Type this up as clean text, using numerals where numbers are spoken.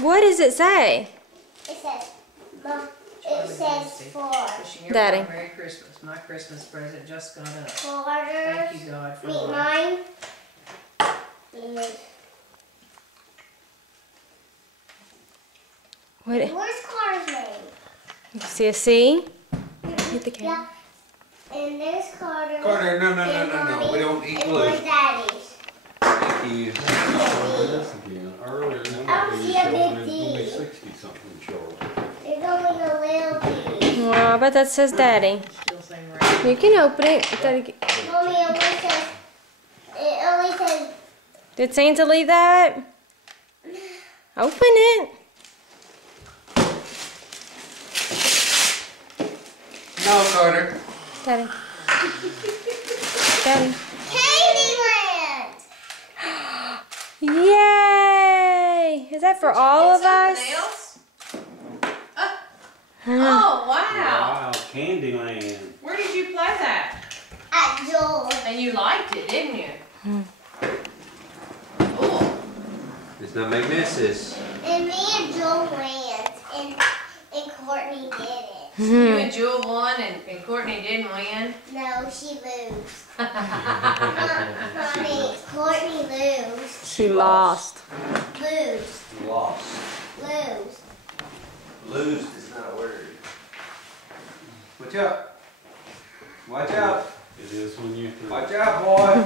What does it say? It says, Mom, it says for Wishing Daddy. everyone Merry Christmas. My Christmas present just got up. quarters. Thank you, God, for Meet life. mine. Is- What? Where's Carter's name? You see a C? Hit the camera. Yeah. And there's Carter. Carter, no, and Mommy, we don't eat and glue. where's Daddy's? Thank you. This again. Earlier, I see a big only D. 60-something short. There's only a little D. Well, I bet that says Daddy. Still saying right. You can open it. Mommy, it only says, Did Santa leave that? Open it. No, Carter. Daddy. Daddy. Candyland! Yay! Is that for all of us? Something else? Oh, wow. Wow, Candyland. Where did you play that? At Joel. And you liked it, didn't you? Cool. Let's not make messes. And me and Joel went, and Courtney did it. You and Jewel won and Courtney didn't win. No, she lose. Mommy, Courtney lose. She lost. Lose. Lost. Lose. Lose is not a word. Watch out. Watch out. It is when you Watch out, boy.